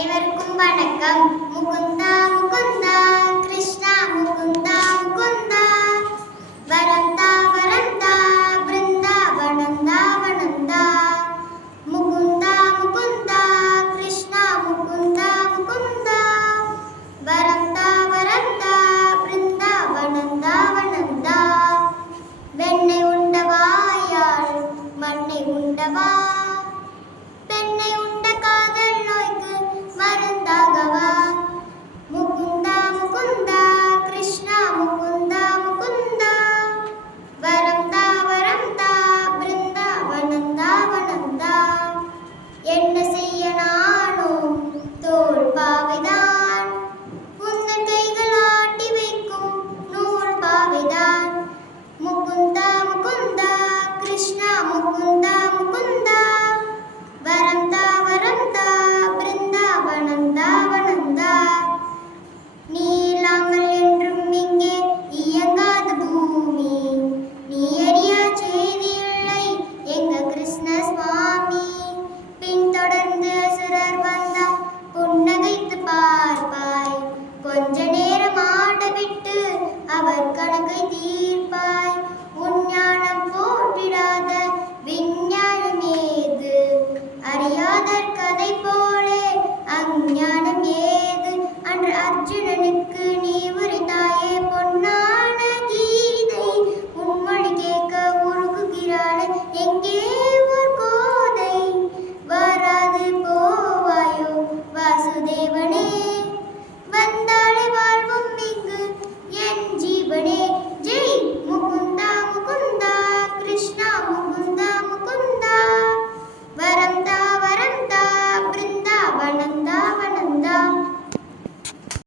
அனைவருக்கும் வணக்கம். முகுந்தா முகுந்தா கிருஷ்ணா முகுந்தா முகுந்தா வரந்தா வரந்தா பிருந்தாவனந்தா வனந்தா முகுந்தா முகுந்தா கிருஷ்ணா முகுந்தா முகுந்தா வரந்தா வரந்தா பிருந்தாவனந்தா வனந்தா வெண்ணை உண்டவாயாள் மண்ணை உண்டவா பெண்ணை உண்ட காதல் நோய்க்கு மருந்தாகவா